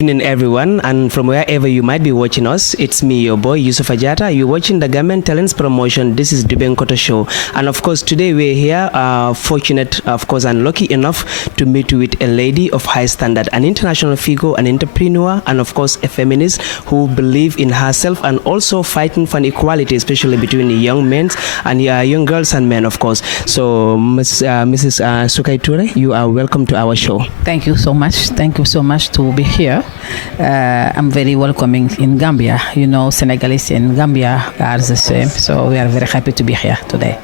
Evening everyone, and from wherever you might be watching us, it's me, your boy Yusupha Jatta. You're watching the Gambian Talents Promotion. This is Dibenkoto show, and of course today we're here, fortunate, of course, and lucky enough to meet with a lady of high standard, an international figure, an entrepreneur, and of course a feminist who believe in herself and also fighting for equality, especially between the young men and young girls and men, of course. So, Mrs. Sukai Ture, you are welcome to our show. Thank you so much. Thank you so much to be here. I'm very welcoming in Gambia. You know, Senegalese and Gambia are the same. So we are very happy to be here today.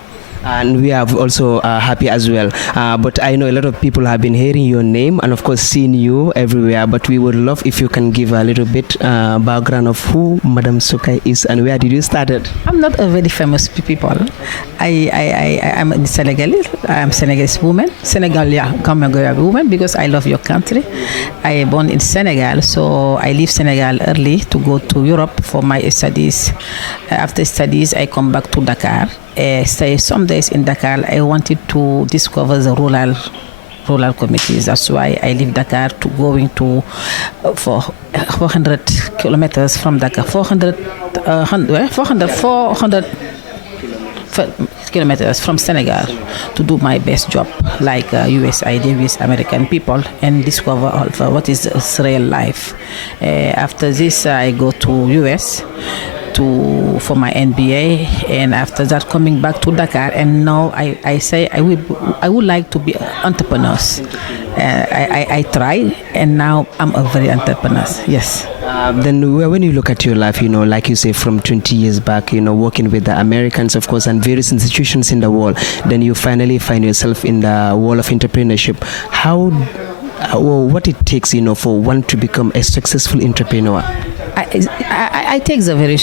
And we are also happy as well. But I know a lot of people have been hearing your name and of course seeing you everywhere. But we would love if you can give a little bit background of who Madam Sukai is and where did you start it? I'm not a very famous people. I'm in Senegal. I'm Senegalese woman. Senegal, yeah, Gambian woman because I love your country. I born in Senegal, so I leave Senegal early to go to Europe for my studies. After studies, I come back to Dakar. Stay some days in Dakar. I wanted to discover the rural communities. That's why I leave Dakar to going to for 400 kilometers from Dakar. 400 kilometers from Senegal to do my best job like USAID with American people and discover what is real life. After this, I go to US for my MBA, and after that coming back to Dakar, and now I say I would like to be entrepreneurs. I try, and now I'm a very entrepreneur. Yes. Then when you look at your life, you know, like you say, from 20 years back, you know, working with the Americans, of course, and various institutions in the world, then you finally find yourself in the world of entrepreneurship. What it takes, you know, for one to become a successful entrepreneur? I take the very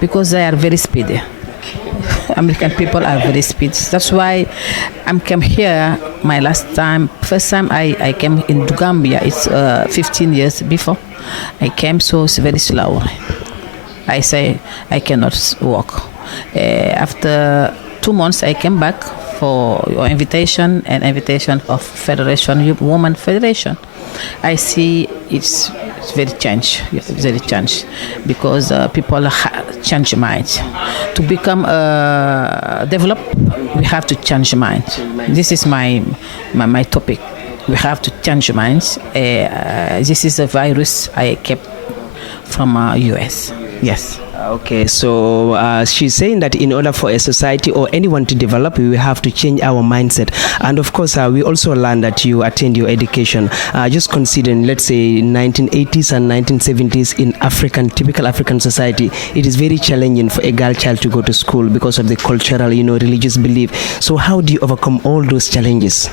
because they are very speedy. American people are very speedy. That's why I came here. First time I came into Gambia. It's 15 years before I came, so it's very slow. I say I cannot walk. After 2 months, I came back for your invitation and invitation of Federation, Women Federation. I see it's very change because people change minds. To become develop, we have to change minds. This is my topic. We have to change minds. This is a virus I kept from US. Yes. Okay, so she's saying that in order for a society or anyone to develop, we have to change our mindset. And of course, we also learned that you attend your education. Just considering, let's say, 1980s and 1970s in typical African society, it is very challenging for a girl child to go to school because of the cultural, you know, religious belief. So how do you overcome all those challenges?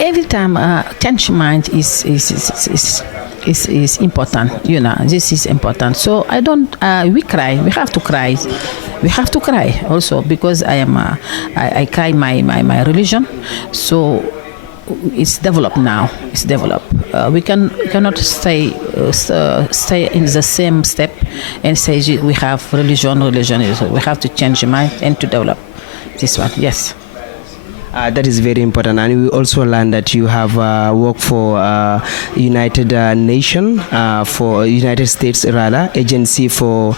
Every time change mind is important, you know. This is important. So I don't. We cry. We have to cry. We have to cry also because I cry my religion. So it's developed now. It's developed. We cannot stay in the same step and say we have religion. We have to change mind and to develop this one. Yes. That is very important, and we also learned that you have worked for United States rather Agency for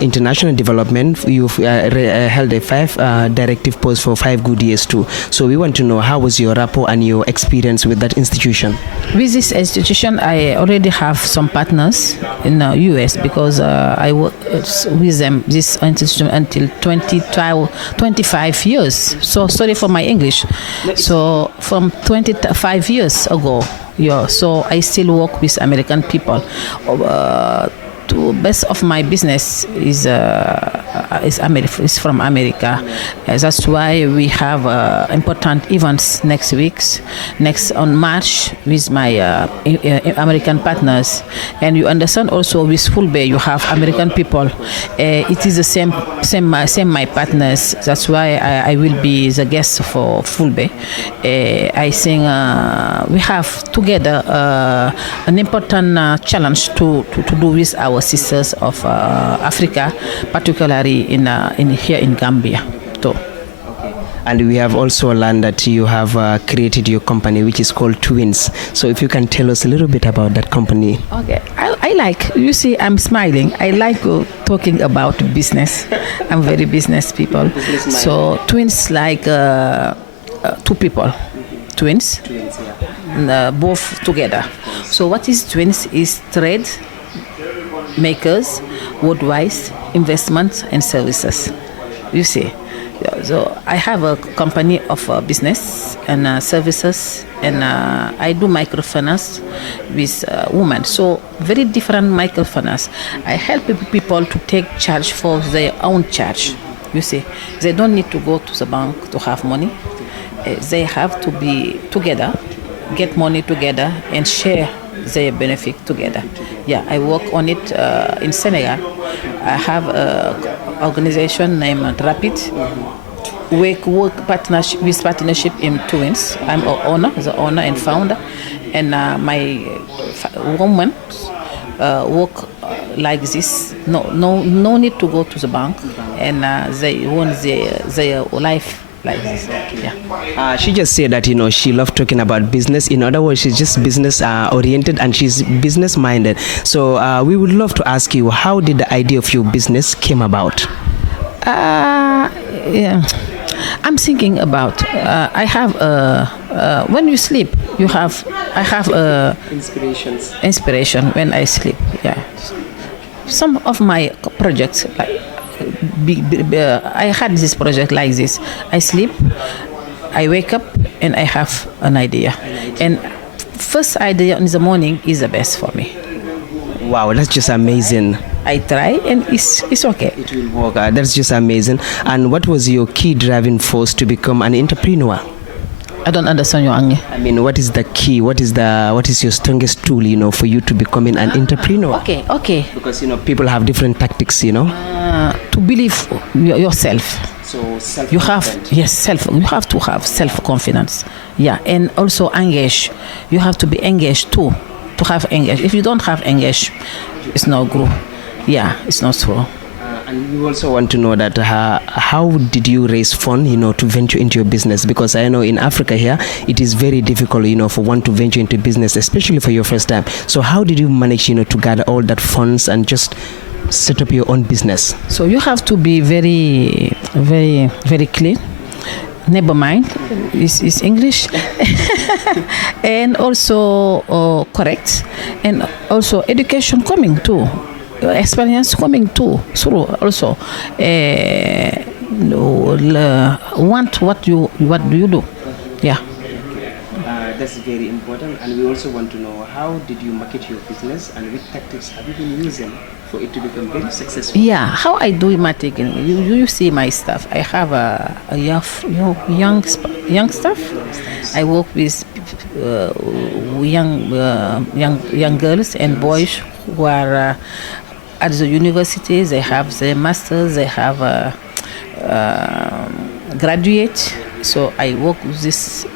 International Development. You've held a 5 directive post for 5 good years too. So we want to know how was your rapport and your experience with that institution? With this institution, I already have some partners in the US because I worked with them this institution until 25 years. So sorry for my English. So from 25 years ago, yeah, so I still work with American people. To best of my business is from America. That's why we have important events next on March with my American partners. And you understand also with Fulbe you have American people. It is the same my partners. That's why I will be the guest for Fulbe. I think we have together an important challenge to do with our sisters of Africa, particularly in here in Gambia. So. And we have also learned that you have created your company, which is called Twins. So if you can tell us a little bit about that company. Okay, I like, you see, I'm smiling. I like talking about business. I'm very business people. So twins like two people. Twins, both together. So what is twins is trade, makers, worldwide, investments and services. You see. So I have a company of business and services, and I do microfinance with women. So very different microfinance. I help people to take charge for their own charge. You see, they don't need to go to the bank to have money. They have to be together, get money together, and share their benefit together. Yeah, I work on it in Senegal. I have an organization named Rapid. We work partnership in Twins. I'm the owner and founder, and my woman work like this. No need to go to the bank, and they want their life like this. Yeah. She just said that she loves talking about business. In other words, she's just business oriented and she's business minded. So we would love to ask you, how did the idea of your business came about? Yeah. I'm thinking about. I have when you sleep, I have inspiration when I sleep. Yeah. Some of my projects, like I had this project like this. I sleep, I wake up, and I have an idea. And first idea in the morning is the best for me. Wow, that's just amazing. I try and it's okay. It will work. That's just amazing. And what was your key driving force to become an entrepreneur? I don't understand your angle. I mean, what is the key? What is your strongest tool, for you to becoming an entrepreneur? Okay. Because people have different tactics, To believe yourself. So you have to have self-confidence. Yeah, and also engage. You have to be engaged too. To have engaged. If you don't have engaged, it's not good. Yeah, it's not true. And we also want to know that how did you raise funds, to venture into your business? Because I know in Africa here, it is very difficult, for one to venture into business, especially for your first time. So how did you manage, to gather all that funds and just set up your own business? So you have to be very, very, very clean. Never mind, is English, and also correct, and also education coming too. Experience coming too through also what do you do? Yeah. That's very important, and we also want to know, how did you market your business and which tactics have you been using for it to become very successful? Yeah, how I do marketing. You see my stuff. I have a young stuff. I work with young girls and boys who are at the universities. They have their masters. They have graduate. So I work with this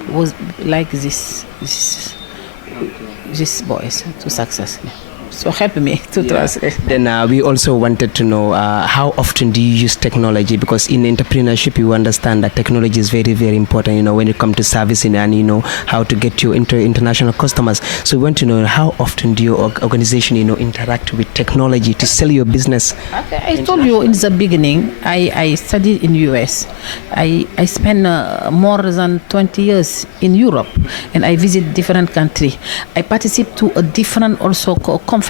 boys to success. So help me to translate. Then we also wanted to know, how often do you use technology? Because in entrepreneurship, you understand that technology is very, very important, when it comes to servicing and, how to get your international customers. So we want to know, how often do your organization, interact with technology to sell your business? Okay. I told you in the beginning, I studied in US. I spent more than 20 years in Europe, and I visit different countries. I participate to a different also conference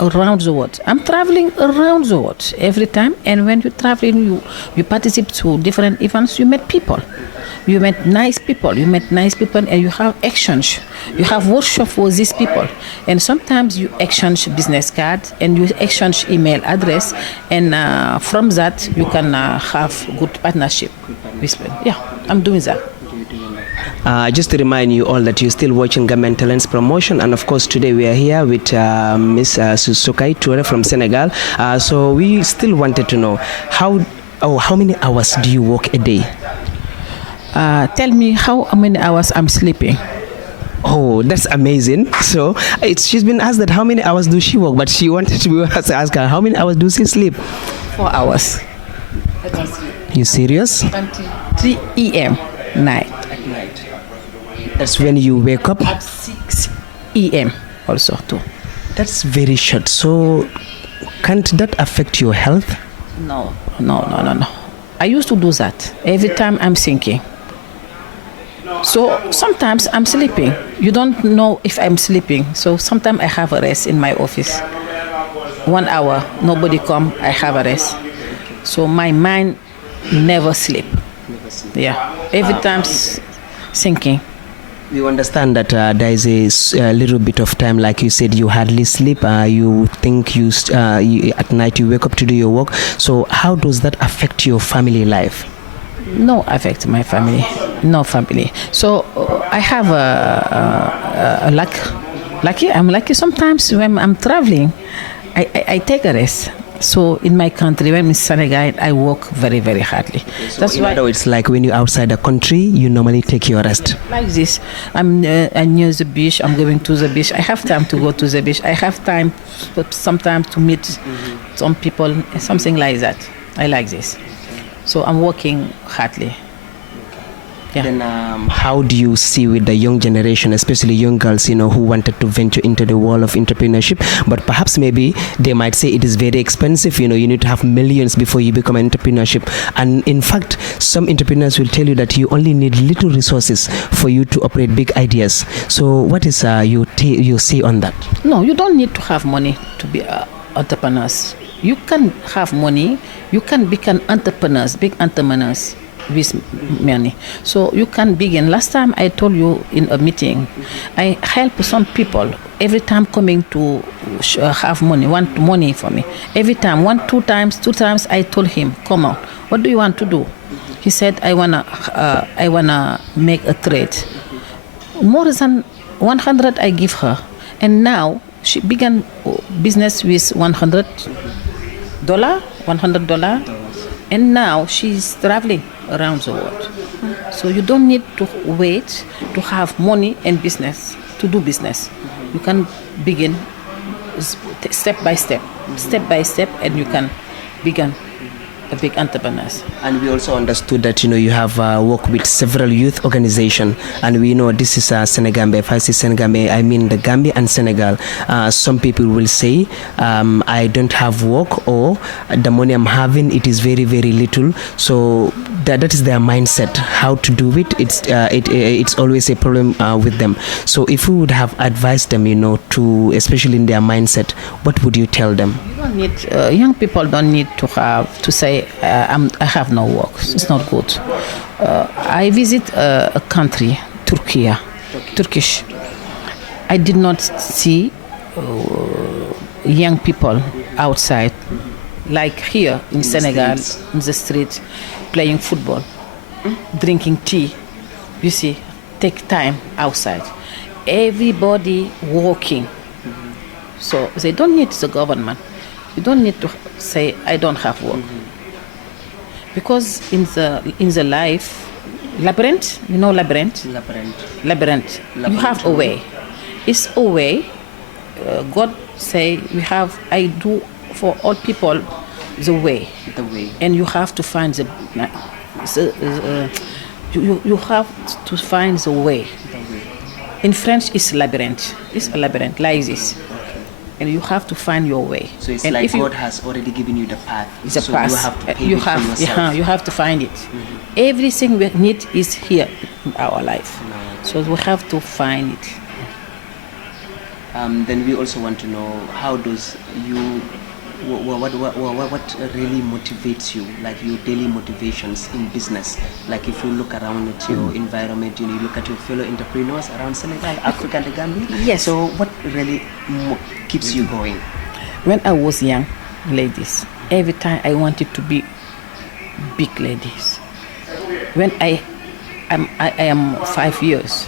around the world. I'm traveling around the world every time, and when you travel, you participate to different events. You meet people. You met nice people, and you have exchange. You have workshop with these people, and sometimes you exchange business card and you exchange email address, and from that you can have good partnership with people. Yeah, I'm doing that. Just to remind you all that you're still watching Gambian Talents Promotion, and of course today we are here with Miss Susukai Toure from Senegal. So we still wanted to know, how many hours do you work a day? Tell me how many hours I'm sleeping. Oh, that's amazing. So she's been asked that how many hours do she work, but she wanted to ask her how many hours do she sleep? 4 hours. You serious? 3 a.m. night. At night. That's when you wake up? At 6 a.m. also too. That's very short. So can't that affect your health? No. I used to do that every time I'm thinking. So sometimes I'm sleeping. You don't know if I'm sleeping. So sometimes I have a rest in my office. 1 hour, nobody come, I have a rest. So my mind never sleep. Yeah, every time thinking. You understand that there is a little bit of time, like you said, you hardly sleep. You think you at night you wake up to do your work. So how does that affect your family life? No affect my family. No family. So I have a luck. Lucky. I'm lucky. Sometimes when I'm traveling, I take a rest. So in my country, when I'm in Senegal, I work very, very hardly. So that's why. It's like when you're outside the country, you normally take your rest. Like this, I'm near the beach. I'm going to the beach. I have time to go to the beach. I have time, sometimes to meet some people, something like that. I like this. So I'm working hardly. Yeah. Then how do you see with the young generation, especially young girls, who wanted to venture into the world of entrepreneurship, but perhaps maybe they might say it is very expensive, you need to have millions before you become an entrepreneurship. And in fact, some entrepreneurs will tell you that you only need little resources for you to operate big ideas. So what is you say on that? No, you don't need to have money to be entrepreneurs. You can have money, you can become entrepreneurs, big entrepreneurs with money. So you can begin. Last time I told you in a meeting, I help some people every time coming to have money, want money for me. Every time, two times I told him, come on, what do you want to do? He said, I wanna make a trade. More than 100 I give her. And now she began business with $100. And now she's traveling around the world. So you don't need to wait to have money and business to do business. You can begin step by step, and you can begin a big entrepreneurs. And we also understood that you have worked with several youth organizations, and we know this is Senegambia. If I say Senegambia, I mean the Gambia and Senegal. Some people will say I don't have work, or the money I'm having, it is very, very little. So that is their mindset. How to do it? It's always a problem with them. So if we would have advised them, to, especially in their mindset, what would you tell them? You don't need young people don't need to say I have no work. It's not good. I visit a country, Turkish. I did not see young people outside, like here in Senegal, in the street, playing football, drinking tea. You see, take time outside. Everybody walking. So they don't need the government. You don't need to say I don't have work. Because in the life, labyrinth, labyrinth? Labyrinth. You have a way. It's a way. God say I do for all people the way. And you have to find you have to find the way. In French, it's labyrinth. It's a labyrinth like this. And you have to find your way. So it's like God has already given you the path. It's a so path. You have to pave it for yourself. You have to find it. Everything we need is here in our life. So we have to find it. Then we also want to know, how does what really motivates you, like your daily motivations in business? Like if you look around at your environment, you look at your fellow entrepreneurs around Senegal, Africa, and the Gambia. Yes. So what really keeps you going? When I was young, ladies, every time I wanted to be big ladies. When I am 5 years,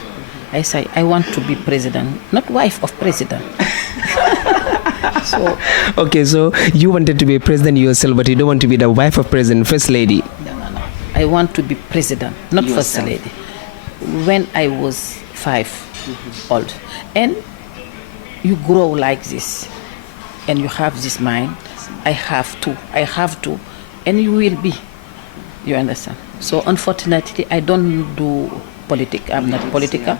I say I want to be president, not wife of president. Okay, so you wanted to be president yourself, but you don't want to be the wife of president, first lady. No. I want to be president, not yourself. First lady. When I was 5 old, and you grow like this, and you have this mind. I have to, and you will be. You understand? So unfortunately, I don't do politics. I'm not political.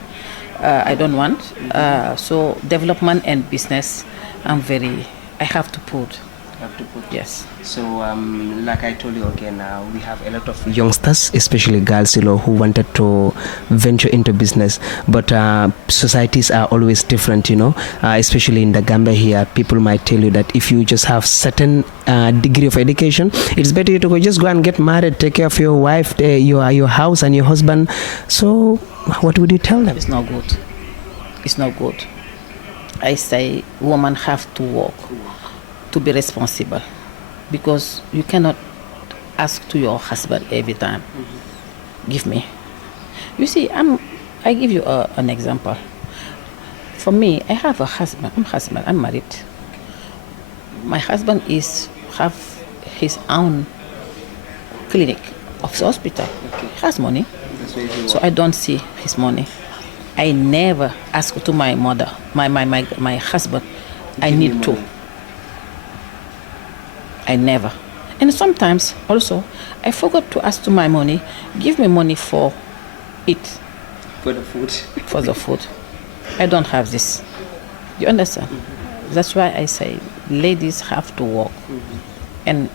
I don't want. So development and business, I have to put. Yes. So, like I told you again, we have a lot of youngsters, especially girls, who wanted to venture into business. But societies are always different, especially in the Gambia here. People might tell you that if you just have certain degree of education, it's better to just go and get married, take care of your wife, your house, and your husband. So, what would you tell them? It's not good. It's not good. I say women have to work, to be responsible, because you cannot ask to your husband every time, give me. You see, I give you an example. For me, I have a husband. I'm married. My husband have his own clinic of the hospital. He has money, so I don't see his money. I never ask to my mother, my husband, I need to. I never. And sometimes also, I forgot to ask to my money, give me money for it. For the food. For the food. I don't have this. You understand? That's why I say ladies have to work and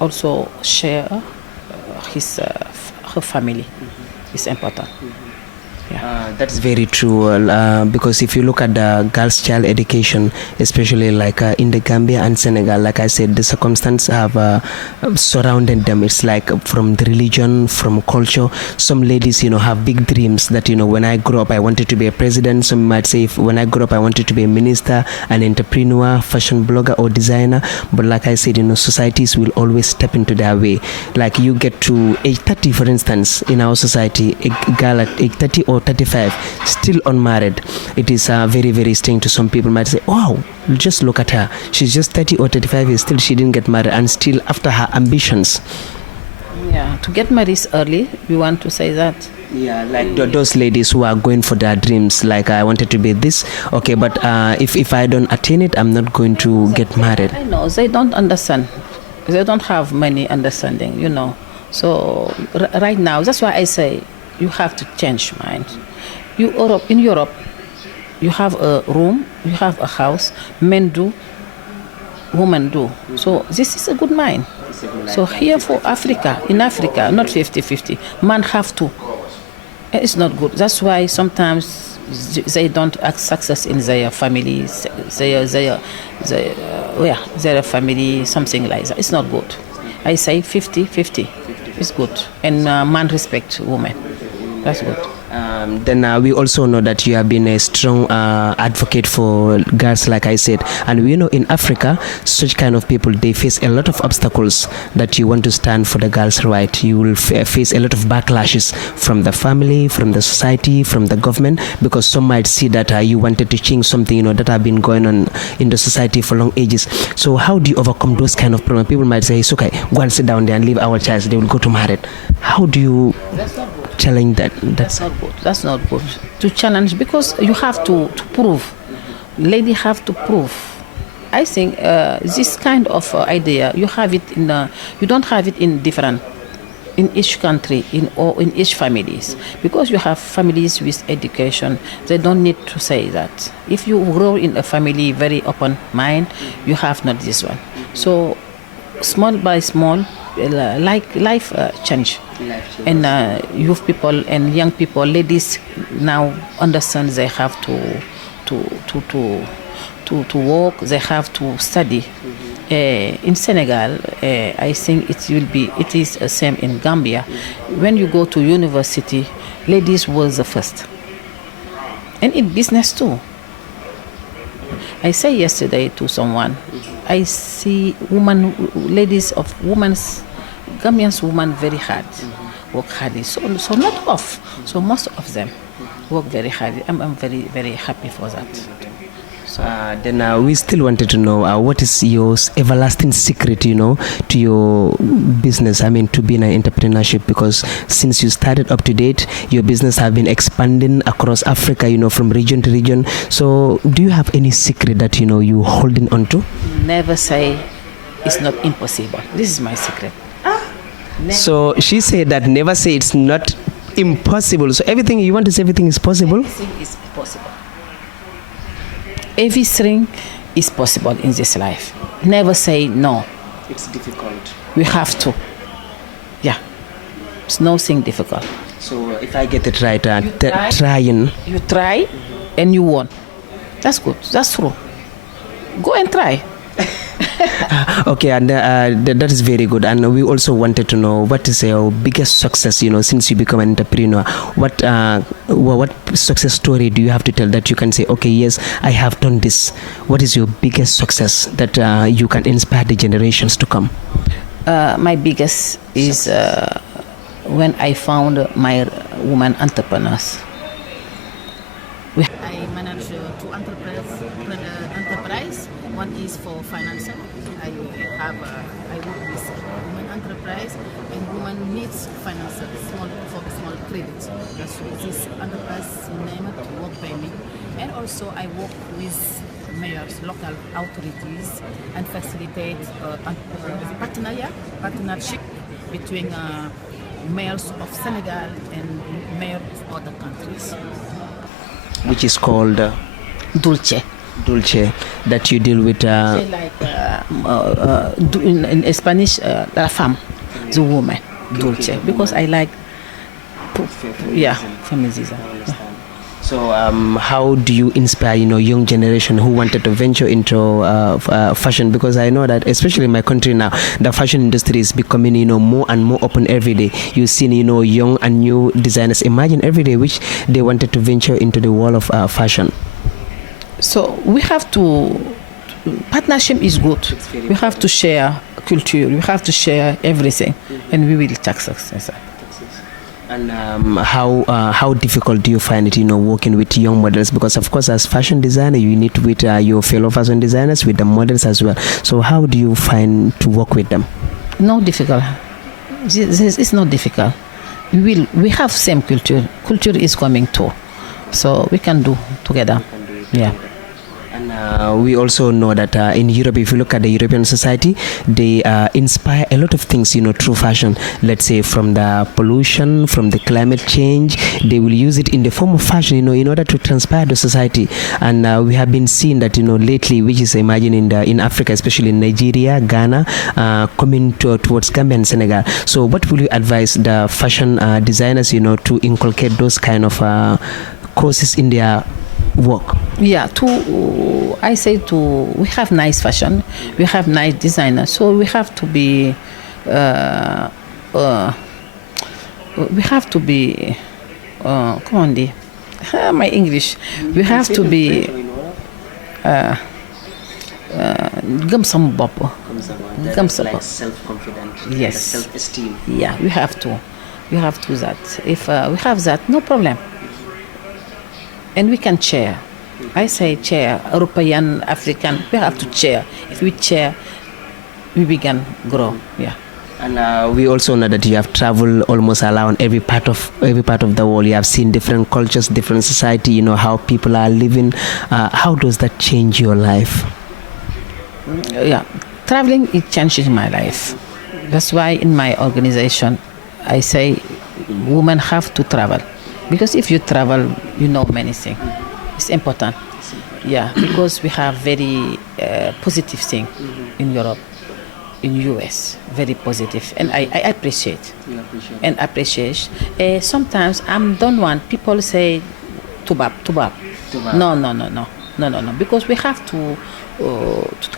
also share her family. It's important. Yeah. That's very true, because if you look at the girls' child education, especially like in the Gambia and Senegal, like I said, the circumstances have surrounded them. It's like from the religion, from culture. Some ladies, have big dreams that, when I grow up, I wanted to be a president. Some might say, when I grow up, I wanted to be a minister, an entrepreneur, fashion blogger, or designer. But like I said, societies will always step into their way. Like you get to age 30, for instance, in our society, a girl at age 30 or 35 still unmarried, it is very, very strange to some people. Might say, wow, just look at her, she's just 30 or 35 years, still she didn't get married and still after her ambitions. Yeah, to get married early, we want to say that. Yeah, like those ladies who are going for their dreams, like I wanted to be this, okay, but if I don't attain it, I'm not going to get married. I know, they don't understand, they don't have many understanding, so right now, that's why I say you have to change mind. In Europe, you have a room, you have a house, men do, women do. So this is a good mind. So here for Africa, in Africa, not 50-50, man have to. It's not good. That's why sometimes they don't have success in their families, their family, something like that. It's not good. I say 50-50. It's good. And man respect women. That's good. Then we also know that you have been a strong advocate for girls, like I said. And we know in Africa, such kind of people, they face a lot of obstacles that you want to stand for the girls' right. You will face a lot of backlashes from the family, from the society, from the government, because some might see that you wanted to change something, that have been going on in the society for long ages. So how do you overcome those kind of problems? People might say, it's okay, go and sit down there and leave our child. They will go to married. How do you challenge that? That's not good. That's not good to challenge, because you have to prove. Lady have to prove. I think this kind of idea you have it in. You don't have it in each country or in each families, because you have families with education. They don't need to say that. If you grow in a family very open mind, you have not this one. So small by small, like life change. And youth people and young people, ladies now understand they have to work, they have to study. In Senegal, I think it is the same in Gambia. When you go to university, ladies was the first. And in business too. I say yesterday to someone, I see Gambians women very hard, work hard. So not off. So most of them work very hard. I'm very, very happy for that. So then we still wanted to know what is your everlasting secret, to your business. I mean, to be in an entrepreneurship, because since you started up to date, your business have been expanding across Africa, from region to region. So do you have any secret that, you holding on to? Never say it's not impossible. This is my secret. So she said that never say it's not impossible. So everything you want to say, everything is possible. Everything is possible. Everything is possible in this life. Never say no. It's difficult. We have to. Yeah. It's nothing difficult. So if I get it right, trying. You try and you won. That's good. That's true. Go and try. Okay, and that is very good. And we also wanted to know what is your biggest success, since you become an entrepreneur. What success story do you have to tell that you can say, okay, yes, I have done this. What is your biggest success that you can inspire the generations to come? My biggest is when I found my woman entrepreneurs. I manage two enterprise. One is for financial. I work with women enterprise and women needs financial small credit. That's this enterprise name it work by me. And also I work with mayors, local authorities, and facilitate partnership between mayors of Senegal and mayors of other countries. Which is called Dulce, that you deal with. In Spanish, la femme, the woman, Dulce, because I like, feminism. So how do you inspire, young generation who wanted to venture into fashion? Because I know that, especially in my country now, the fashion industry is becoming, more and more open every day. You see, young and new designers imagine every day which they wanted to venture into the world of fashion. So we have to, partnership is good. We have to share culture. We have to share everything, and we will take success. And how difficult do you find it, working with young models? Because of course, as fashion designer, you need to with your fellow fashion designers, with the models as well. So how do you find to work with them? No difficult. It's not difficult. We have same culture. Culture is coming too, so we can do together. Yeah. And we also know that in Europe, if you look at the European society, they inspire a lot of things, through fashion. Let's say from the pollution, from the climate change, they will use it in the form of fashion, in order to transpire the society. And we have been seeing that, lately, which is imagined in Africa, especially in Nigeria, Ghana, coming towards Gambia and Senegal. So what will you advise the fashion designers, to inculcate those kind of courses in their work? Yeah, I say we have nice fashion, we have nice designers, so we have to be, come on, my English, we have to be, gëm sama bopp. Like self-confident, yes, self-esteem. Yeah, we have to that. If we have that, no problem. And we can share. I say share, European, African, we have to share. If we share, we begin grow. Yeah. And we also know that you have traveled almost around every part of the world. You have seen different cultures, different society. How people are living. How does that change your life? Yeah, traveling, it changes my life. That's why in my organization, I say women have to travel. Because if you travel, you know many things. It's important. Yeah, because we have very positive thing in Europe, in US, very positive, and I appreciate. You appreciate. And appreciate. Sometimes I don't want people say tubab. No. Because we have to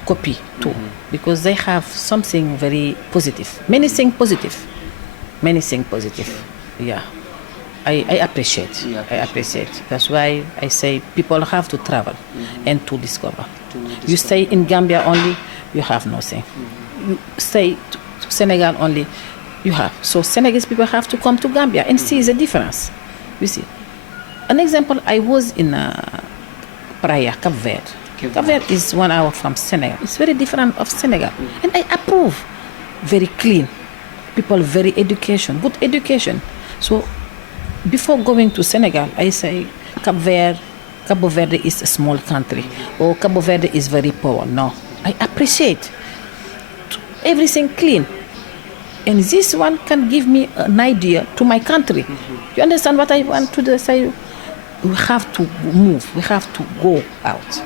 copy too, because they have something very positive. Many things positive. Yeah. I appreciate. I appreciate. That's why I say people have to travel and to discover. You stay in Gambia only, you have nothing. You stay to Senegal only, you have. So Senegalese people have to come to Gambia and see the difference. You see. An example, I was in Praia, Cape Verde. Cape Verde is 1 hour from Senegal. It's very different of Senegal. And I approve. Very clean. People very good education. So before going to Senegal, I say Cabo Verde is a small country, or Cabo Verde is very poor. No, I appreciate everything clean. and this one can give me an idea to my country. You understand what I want to say? We have to move. We have to go out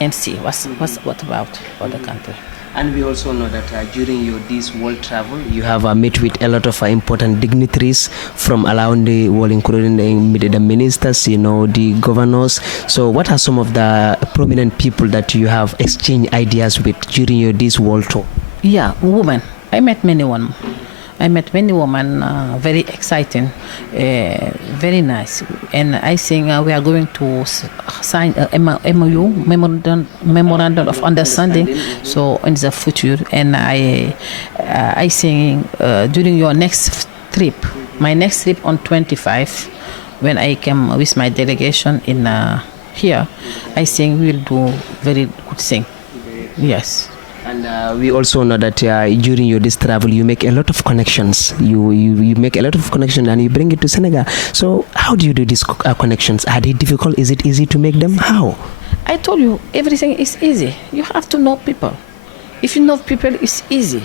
and see what about other country. And we also know that during your this world travel, you have met with a lot of important dignitaries from around the world, including the ministers, the governors. So what are some of the prominent people that you have exchanged ideas with during your this world tour? Yeah, women. I met many women. Very exciting, very nice. And I think we are going to sign a MOU, Memorandum of Understanding, so in the future. And I think during your next trip, my next trip on 25, when I came with my delegation in here, I think we will do very good thing. Yes. And we also know that during your this travel, you make a lot of connections. You make a lot of connections and you bring it to Senegal. So how do you do these connections? Are they difficult? Is it easy to make them? How? I told you, everything is easy. You have to know people. If you know people, it's easy.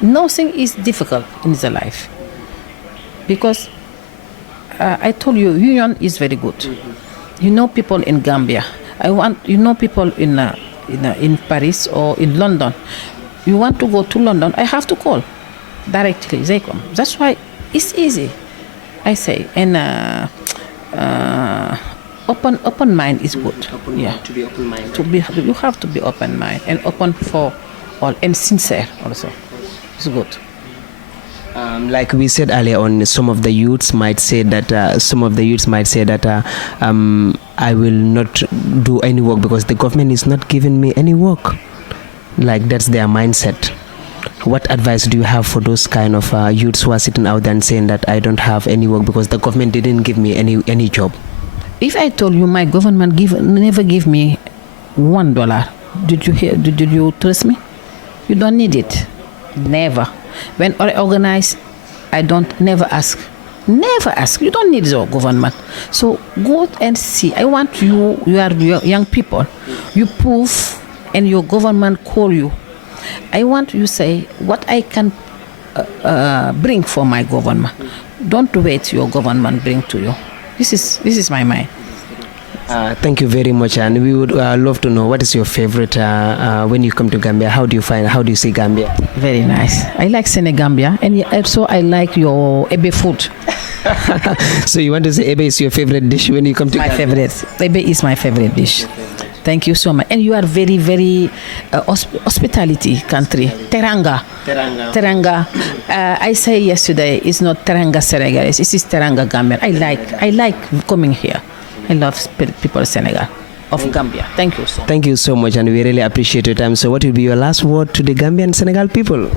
Nothing is difficult in the life. Because I told you, union is very good. Mm-hmm. You know people in Gambia. You know people in Paris or in London. You want to go to London, I have to call directly. They come. That's why it's easy, I say. And open mind is good. To be open minded. You have to be open mind and open for all and sincere also. It's good. Like we said earlier on, some of the youths might say that I will not do any work because the government is not giving me any work. Like that's their mindset. What advice do you have for those kind of youths who are sitting out there and saying that I don't have any work because the government didn't give me any job? If I told you my government never give me $1, did you trust me? You don't need it. Never. When I organize, I don't never ask. Never ask. You don't need the government. So go and see. I want you are young people. You prove and your government call you. I want you say what I can bring for my government. Don't wait your government bring to you. This is my mind. Thank you very much, and we would love to know what is your favorite when you come to Gambia. How do you see Gambia? Very nice. I like Senegambia, and also I like your ebe food. So you want to say ebe is your favorite dish when you come to my Gambia? Favorite. Ebe is my favorite dish. Thank you so much. And you are very, very hospitality country. Teranga. I say yesterday it's not Teranga Senegalese. It is Teranga Gambian. I like coming here. I love people of Senegal, of Gambia. Thank you so much. Thank you so much, and we really appreciate your time. So what will be your last word to the Gambian Senegal people?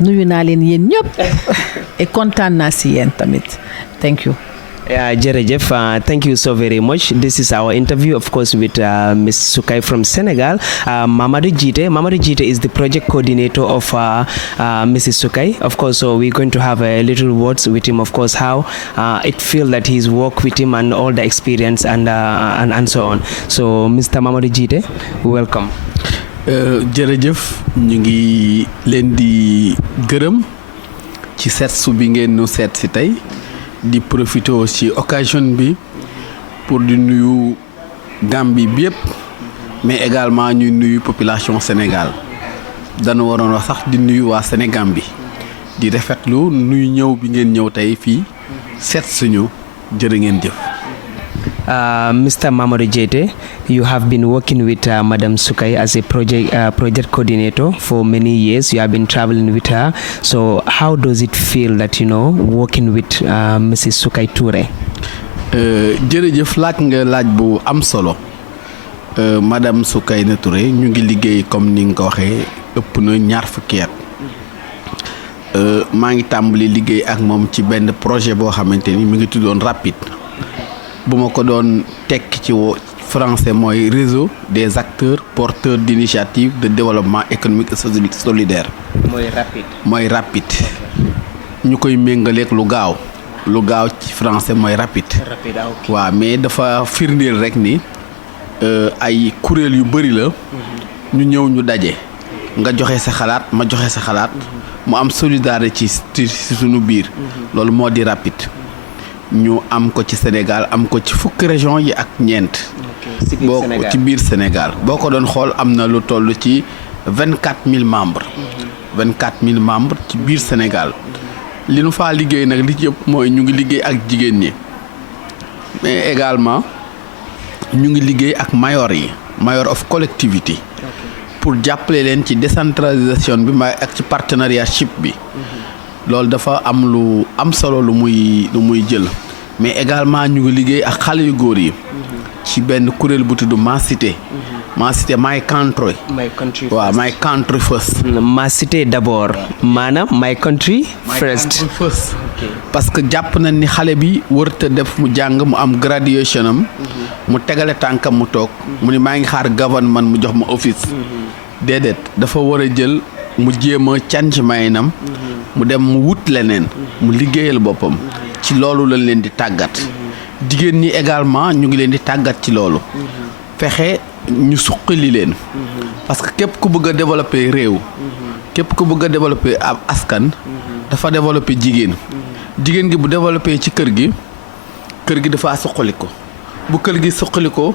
Nuyu naa leen yéen ñëpp et kontaan naa si yéen tamit. Thank you. Jerejef, thank you so very much. This is our interview, of course, with Ms. Sukai from Senegal. Mamadou Jite is the project coordinator of Mrs. Sukai. Of course, so we're going to have a little words with him, of course, how it feels that he's worked with him and all the experience and so on. So, Mr. Mamadou Jite, welcome. Jerejef, ñu ngi leen di gërëm ci seet su bi ngeen nu seet si tey. Di profiter aussi occasion bi pour di nuyu Gambie bi yépp mais également ñu nuyu population Sénégal dañu waroon wax sax di nuyu waa Sénégal bi di rafetlu nuyu ñëw bi ngeen ñëw tey fii seet suñu jërë ngeen jëf. Mr. Mamadou Jete, you have been working with Madam Sukai as a project coordinator for many years. You have been traveling with her. So how does it feel that, working with Mrs. Sukai Touré? Jërëjëf laaj nga laaj bu am solo. Madame Sukai Touré ñu ngi liggéey comme ni nga ko waxee ëpp na ñaar fukki at. Maa ngi tàmbali liggéey ak moom ci benn projet boo xamante ni mi ngi tuddoon rapide. Bu ma ko doon tekk ci français mooy réseau des acteurs porteurs d'initiatives de développement économique et solidaire. mooy rapide. ñu koy méngaleek lu gaaw ci français mooy rapide. waaw mais dafa firndeel rek ni ay kuréel yu bari la. ñu ñëw ñu daje. nga joxe sa xalaat ma joxe sa xalaat mu am solidarité ci suñu biir loolu moo di rapide ñu am ko ci Sénégal am ko ci fukki région yi ak ñeent boo ci biir Sénégal boo ko doon xool am na lu toll ci 24000 membres 24000 membres ci biir Sénégal li nu faa liggéey nag li ci ëpp mooy ñu ngi liggéey ak jigéen ñi mais également ñu ngi liggéey ak mayor of collectivity pour jàppale leen ci décentralisation bi may ak ci partenariatship bi loolu dafa am lu am solo lu muy jël mais également ñu ngi liggéey ak xale yu góor yi ci benn kuréel bu tudd Ma Cité my country waaw my country first Ma Cité d'abord maanaam my country first parce que jàpp nañ ni xale bi wërta def mu jàng mu am graduation am mu tegale tànkam mu toog mu ni maa ngi xaar government mu jox ma office déedéet dafa war a jël mu jéem a change maynam mu dem mu wut leneen mu liggéeyal boppam ci loolu lañ leen di tàggat jigéen ñi également ñu ngi leen di tàggat ci loolu fexe ñu suqali leen parce que képp ku bëgg a développer réew képp ku bëgg a développer ab askan dafa développer jigéen gi bu développer ci kër gi dafa suqaliko bu kër gi suqaliko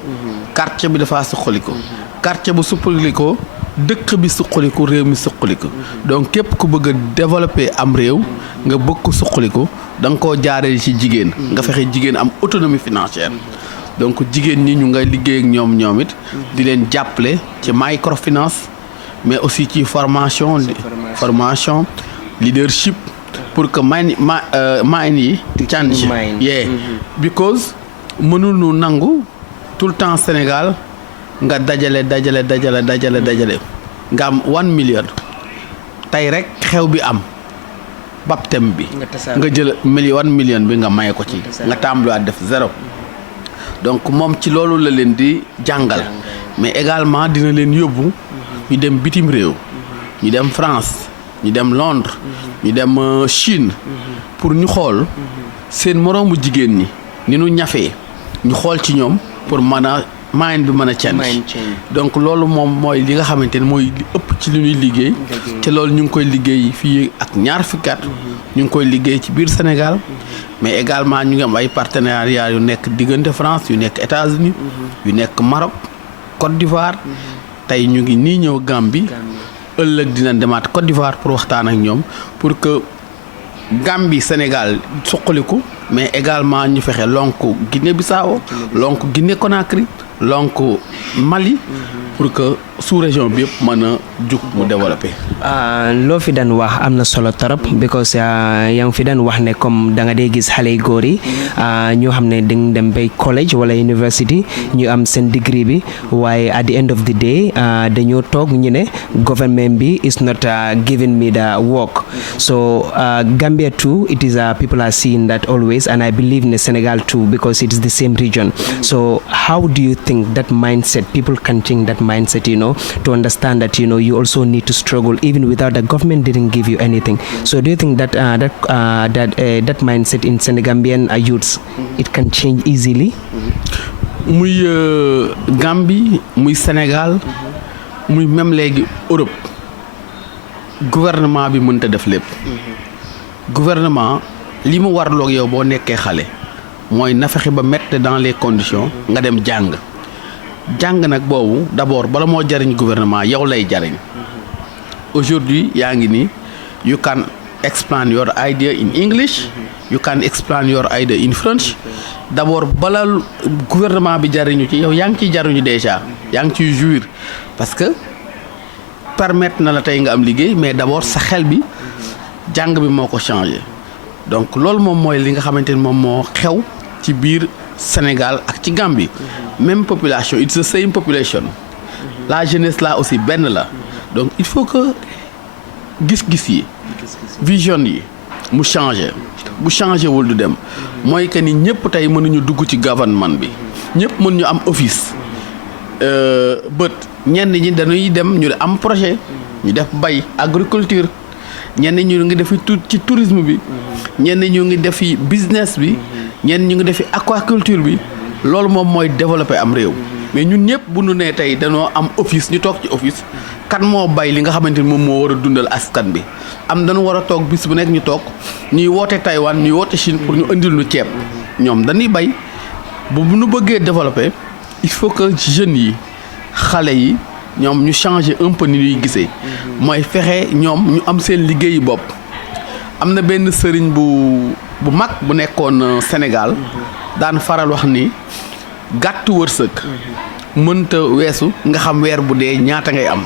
quartier bi dafa suqaliko quartier bu suqaliko dëkk bi suqaliko réew mi suqaliko donc képp ku bëgg a développer am réew nga bëgg ko suqaliko da nga koo jaaree ci jigéen nga fexe jigéen am autonomie financière donc jigéen ñi ñu ngay liggéey ak ñoom it di leen jàppale ci microfinance mais aussi ci formation leadership pour que mind yi change because mënul nu nangu tout le temps Sénégal nga dajale nga am 1 million tey rek xew bi am baptême bi nga jël 1 million bi nga maye ko ci nga tàmbaliwaat def 0 donc moom ci loolu la leen di jàngal mais également dina leen yóbbu ñu dem bitim réew ñu dem France ñu dem Londres ñu dem Chine pour ñu xool seen moroomu jigéen ñi ni nu ñafee ñu xool ci ñoom pour mën a mind bi mën a change donc loolu moom mooy li nga xamante ne mooy li ëpp ci li ñuy liggéey te loolu ñu ngi koy liggéey fii ak ñaar fukki at ñu ngi koy liggéey ci biir Sénégal mais également ñu ngi am ay partenariats yu nekk diggante France yu nekk États-Unis yu nekk Maroc Côte d'Ivoire tey ñu ngi nii ñëw Gambie ëllëg dina demaat Côte d'Ivoire pour waxtaan ak ñoom pour que Gambie Sénégal suqaliku mais également ñu fexe lonk Guinée-Bissau lonk Guinée-Conakry lonk Mali pour que sous-région bi yëpp mën a jug mu développé. loo fi daan wax am na solo trop because yaa ngi fi daan wax ne comme da nga dee gis xale yu góor yi ñoo xam ne dañ dem bay college wala university ñu am seen degree bi waaye at the end of the day dañoo toog ñu ne government bi is not giving me the work so Gambia too it is people are seeing that always and I believe in Senegal too because it is the same region so how do you think that mindset people can change that mindset to understand that you also need to struggle even without the government didn't give you anything so do you think that that mindset in Senegambian youths it can change easily muy Gambie muy Sénégal muy même léegi Europe gouvernement bi mënta def lépp gouvernement li mu warloog yow boo nekkee xale mooy na fexe ba mettre dans les conditions nga dem jàng nag boobu d'abord bala moo jariñ gouvernement yow lay jariñ aujourd'hui yaa ngi ni you can explain your idea in English you can explain your idea in French d'abord bala gouvernement bi jariñu ci yow yaa ngi ciy jariñu déjà yaa ngi ciy jouir parce que permettre na la tey nga am liggéey mais d'abord sa xel bi jàng bi moo ko changé donc loolu moom mooy li nga xamante ni moom moo xew ci biir Sénégal ak ci Gambie même population it's the same population la jeunesse là aussi benn la donc il faut que gis-gis yi vision yi mu changé bu changé wul du dem mooy que ni ñëpp tey mënuñu dugg ci gouvernement bi ñëpp mën ñu am office bët ñenn ñi dañuy dem ñu am projet ñu def bay agriculture ñenn ñu ngi def ci tourisme bi ñenn ñu ngi def business bi ñenn ñu ngi def aquaculture bi loolu moom mooy développer am réew mais ñun ñëpp bu ñu nee tey dañoo am office ñu toog ci office kan moo bay li nga xamante ni moom moo war a dundal askan bi am dañu war a toog bis bu nekk ñu toog ñuy woote Taïwan ñuy woote Chine pour ñu indil ñu ceeb ñoom dañuy bay bu ñu bëggee développer il faut que jeunes yi xale yi ñoom ñu changer un peu ni ñuy gisee mooy fexe ñoom ñu am seen liggéeyu bopp am na benn sëriñ bu mag bu nekkoon Sénégal daan faral wax ni gàttu wërsëg mënta weesu nga xam weer bu dee ñaata ngay am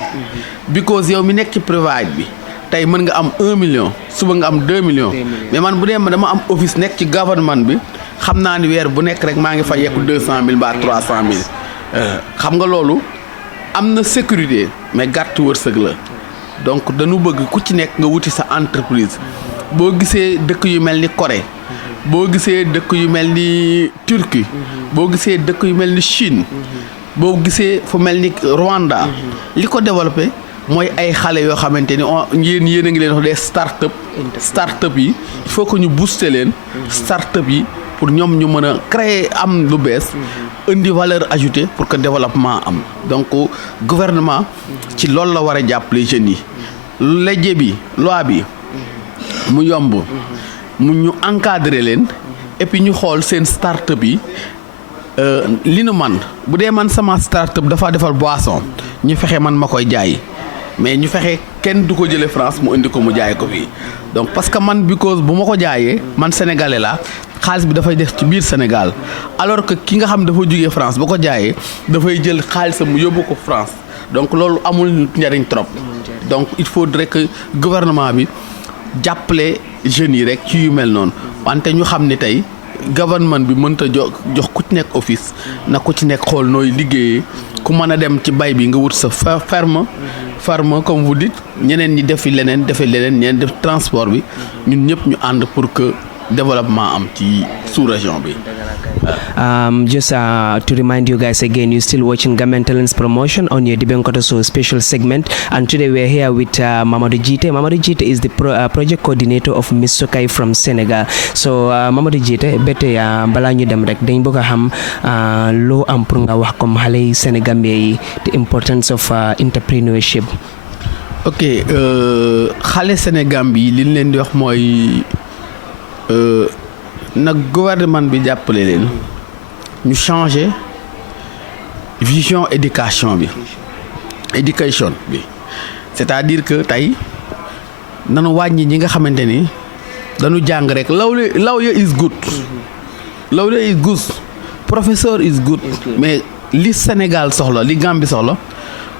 because yow mi nekk ci privé bi tey mën nga am 1 million suba nga am 2 millions mais man bu dee ma dama am office nekk ci gouvernement bi xam naa ni weer bu nekk rek maa ngi fa yekku 200,000 ba 300,000 xam nga loolu am na sécurité mais gàttu wërsëg la donc dañu bëgg ku ci nekk nga wuti sa entreprise boo gisee dëkk yu mel ni Corée boo gisee dëkk yu mel ni Turquie boo gisee dëkk yu mel ni Chine boo gisee fu mel ni Rwanda li ko développé mooy ay xale yoo xamante ni yéen a ngi leen wax des start-up yi il faut que ñu booster leen start-up yi pour ñoom ñu mën a créer am lu bees indi valeur ajoutée pour que développement am donc gouvernement ci loolu la war a jàppale jeunes yi lejje bi loi bi mu yomb mu ñu encadrer leen et puis ñu xool seen start-up yi li nu man bu dee man sama start-up dafa defal boisson ñu fexe man ma koy jaay mais ñu fexe kenn du ko jëlee France mu indi ko mu jaay ko fii donc parce que man because bu ma ko jaayee man sénégalais la xaalis bi dafay def ci biir Sénégal alors que ki nga xam dafa jógee France ba ko jaayee dafay jël xaalisam mu yóbbu ko France donc loolu amul njariñ trop donc il faudrait que gouvernement bi jàppale jeunes yi rek ci yu mel noonu wante ñu xam ne tey gouvernement bi mënta jox ku ci nekk office na ku ci nekk xool nooy liggéeyee ku mën a dem ci bay bi nga wut sa ferme comme vous dites ñeneen ñi defi leneen ñeneen def transport bi ñun ñëpp ñu ànd pour que développement am ci sous-région bi. Just to remind you guys again, you're still watching Gambian Talents Promotion on your Dibenkoto Show special segment, and today we're here with Mamadou Jite. Mamadou Jite is the project coordinator of Miss Sokai from Senegal. So Mamadou Jite, bete bala ñu dem rek dañ bëgg a xam loo am pour nga wax comme xale yi Sénégambie yi the importance of entrepreneurship. ok xale Sénégambie li ñu leen di wax mooy nag gouvernement bi jàppale leen ñu changer vision éducation bi c'est-à-dire que tey nanu wàññi ñi nga xamante ni dañu jàng rek lawyer is good professeur is good mais li Sénégal soxla li Gambie soxla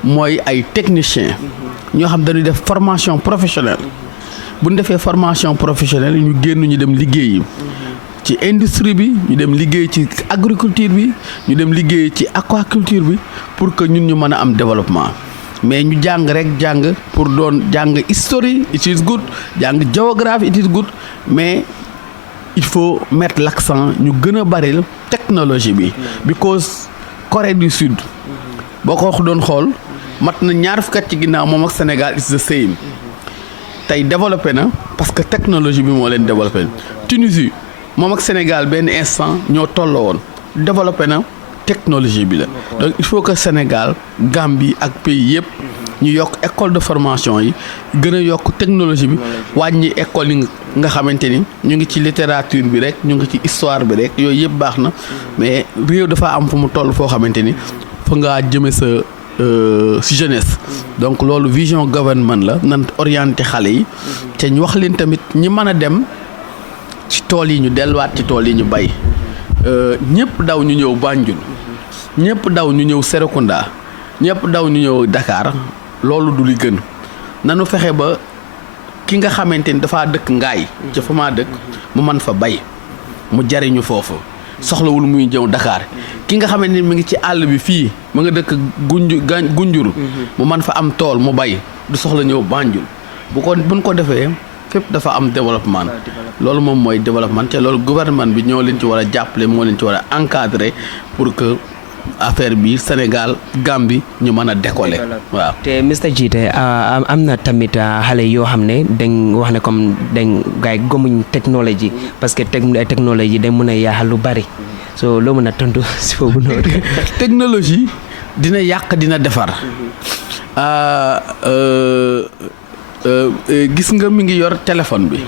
mooy ay technicien ñoo xam dañuy def formation professionnelle bu ñu defee formation professionnelle ñu génn ñu dem liggéeyi ci industrie bi ñu dem liggéey ci agriculture bi ñu dem liggéey ci aquaculture bi pour que ñun ñu mën a am développement mais ñu jàng rek jàng pour doon jàng history it is good jàng géographie it is good mais il faut mettre l'accent ñu gën a baril technologie bi because Corée du Sud boo ko doon xool mat na 20 at ci ginnaaw moom ak Sénégal is the same tey développé na parce que technologie bi moo leen développé Tunisie moom ak Sénégal benn instant ñoo tolloo woon développé na technologie bi la donc il faut que Sénégal Gambie ak pays yëpp ñu yokk école de formation yi gën a yokk technologie bi wàññi école yi nga xamante ni ñu ngi ci littérature bi rek ñu ngi ci histoire bi rek yooyu yëpp baax na mais réew dafa am fu mu toll foo xamante ni fa ngaa jëme sa si jeunesse donc loolu vision gouvernement la nan orienté xale yi te ñu wax leen tamit ñi mën a dem ci tool yi ñu delluwaat ci tool yi ñu bay ñëpp daw ñu ñëw Banjul ñëpp daw ñu ñëw Serekunda ñëpp daw ñu ñëw Dakar loolu du li gën nanu fexe ba ki nga xamante ni dafaa dëkk ngaay ca fa maa dëkk mu man fa bay mu jariñu foofu soxlawul muy ñëw Dakar ki nga xamante ni mi ngi ci àll bi fii mu nga dëkk gunjur mu man fa am tool mu bay du soxla ñëw Banjul buñ ko defee fépp dafa am développement loolu moom mooy développement te loolu gouvernement bi ñoo leen ci war a jàppale moo leen ci war a encadrer pour que affaire bi Sénégal Gambie ñu mën a décoller waaw. te Mr Jite am na tamit xale yoo xam ne dañ wax ne comme dañ gaay gëmuñ technologie parce que technologie dañ mën a yaaxal lu bari so loo mën a tontu si foofu noonu. technologie dina yàq dina defar gis nga mi ngi yor téléphone bi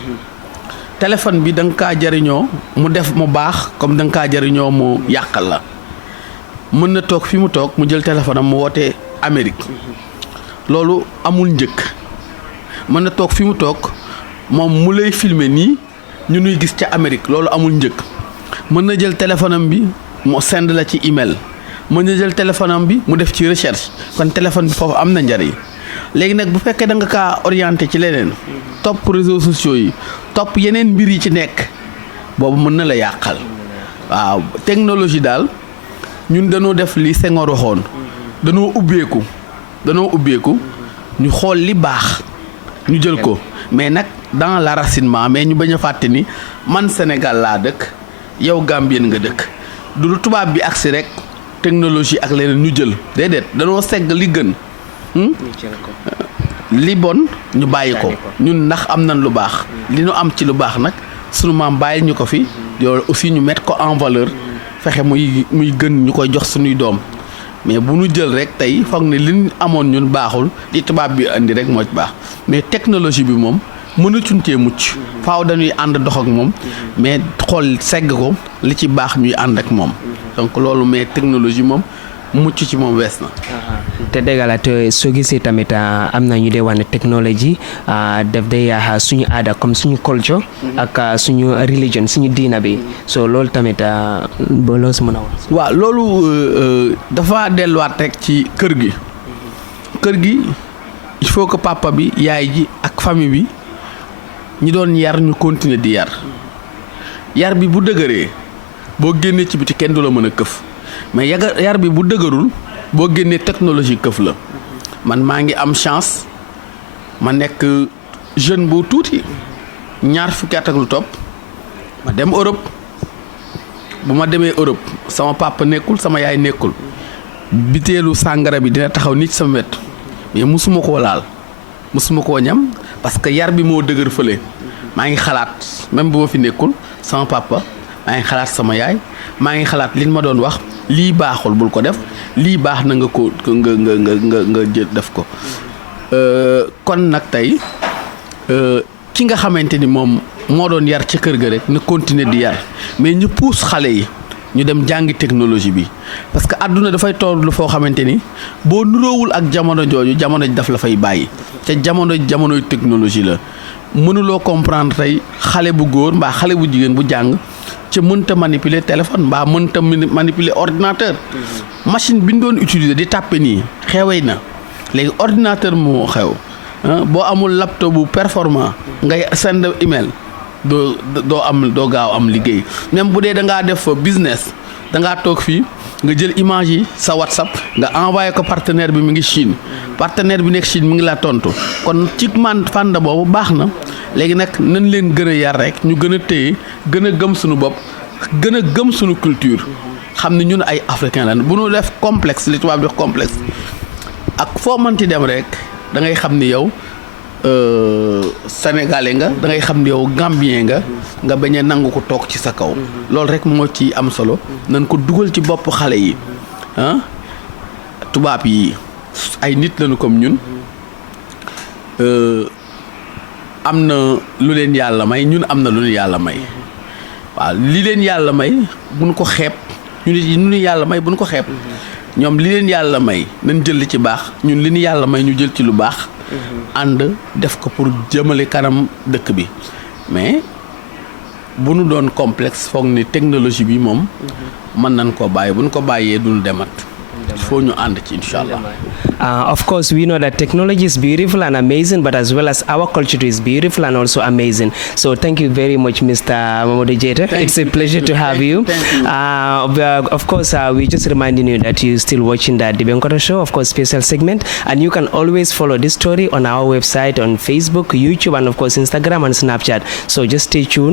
téléphone bi da nga kaa jariñoo mu def mu baax comme da nga kaa jariñoo mu yàqal la mën na toog fi mu toog mu jël téléphone am mu wootee Amérique loolu amul njëkk mën na toog fi mu toog moom mu lay filmer nii ñu nuy gis ca Amérique loolu amul njëkk mën na jël téléphone am bi mu send la ci email mën na jël téléphone am bi mu def ci recherche kon téléphone bi foofu am na njariñ léegi nag bu fekkee da nga kaa orienté ci leneen topp réseaux sociaux yi topp yeneen mbir yi ci nekk boobu mën na la yàqal waaw technologie daal ñun dañoo def li Senghor waxoon dañoo ubbeeku ñu xool li baax ñu jël ko mais nag dans l'enracinement mais ñu bañ a fàtte ni man Sénégal laa dëkk yow Gambien nga dëkk du lu tubaab bi agsi rek technologie ak leneen ñu jël déedéet dañoo segg li gën li bon ñu bàyyi ko ñun ndax am nañ lu baax li ñu am ci lu baax nag sunu maam bàyyi ñu ko fi yow aussi ñu mettre ko en valeur fexe muy gën ñu koy jox suñuy doom mais bu ñu jël rek tey foog ne li ñu amoon ñun baaxul li tubaab bi indi rek moo ci baax mais technologie bi moom mënatuñ cee mucc faaw dañuy ànd dox ak moom mais xool segg ko li ci baax ñuy ànd ak moom donc loolu mais technologie moom mucc ci moom wees na. te dëgg la te soo gisee tamit am na ñu dee wax ne technologie daf day suñu aada comme suñu culture ak suñu religion suñu diina bi so loolu tamit ba loo si mën a wax. waaw loolu dafa delluwaat rek ci kër gi il faut que papa bi yaay ji ak famille bi ñi doon yar ñu continuer di yar bi bu dëgëree boo génnee ci biti kenn du la mën a këf. mais yar bi bu dëgërul boo génnee technologie këf la man maa ngi am chance ma nekk jeune bu tuuti 20 at ak lu topp ma dem Europe bu ma demee Europe sama papa nekkul sama yaay nekkul biteelu sàngara bi dina taxaw nit sama wet mais musuma koo laal musuma koo ñam parce que yar bi moo dëgër fële maa ngi xalaat même bu ma fi nekkul sama papa maa ngi xalaat sama yaay maa ngi xalaat liñ ma doon wax lii baaxul bul ko def lii baax na nga ko nga jël def ko kon nag tey ki nga xamante ni moom moo doon yar ci kër ga rek na continuer di yar mais ñu pousse xale yi ñu dem jàngi technologie bi parce que àdduna dafay toll foo xamante ni boo nuroowul ak jamono jooju jamono ji daf la fay bàyyi te jamonoy technologie la mënuloo comprendre tey xale bu góor mbaa xale bu jigéen bu jàng ca mënta manipuler téléphone mbaa mënta manipuler ordinateur machine bi ñu doon utiliser di tàppe nii xewey na léegi ordinateur moo xew boo amul laptop bu performant ngay send email doo gaaw am liggéey même bu dee da ngaa def business da ngaa toog fii nga jël image yi sa WhatsApp nga envoyé ko partenaire bi mi ngi Chine partenaire bi nekk Chine mi ngi la tontu kon ci fànn boobu baax na léegi nag nañ leen gën a yar rek ñu gën a téye gën a gëm suñu bopp gën a gëm suñu culture xam ne ñun ay africain lan bu ñu def complexe li tubaab di wax complexe ak foo mënti dem rek da ngay xam ni yow sénégalais nga da ngay xam ni yow gambien nga bañ a nangu ko toog ci sa kaw loolu rek moo ci am solo nañ ko dugal ci bopp xale yi tubaab yi ay nit lañu comme ñun am na lu leen yàlla may ñun am na lu leen yàlla may waaw li leen yàlla may buñ ko xeeb ñu ni yàlla may buñ ko xeeb ñoom li leen yàlla may nañ jël li ci baax ñun li ñu yàlla may ñu jël ci lu baax ànd def ko pour jëmale kanam dëkk bi mais bu nu doon complexe foog ni technologie bi moom mën nañ koo bàyyi bu ñu ko bàyyee duñu demat il faut ñu ànd ci inshallah. Of course, we know that technology is beautiful and amazing, but as well as our culture is beautiful and also amazing. So thank you very much, Mr. Mamadou Jatta. It's a pleasure to have you. Of course, we're just reminding you that you're still watching the Dibenkoto show, of course, special segment, and you can always follow this story on our website, on Facebook, YouTube, and of course, Instagram and Snapchat. So just stay tuned.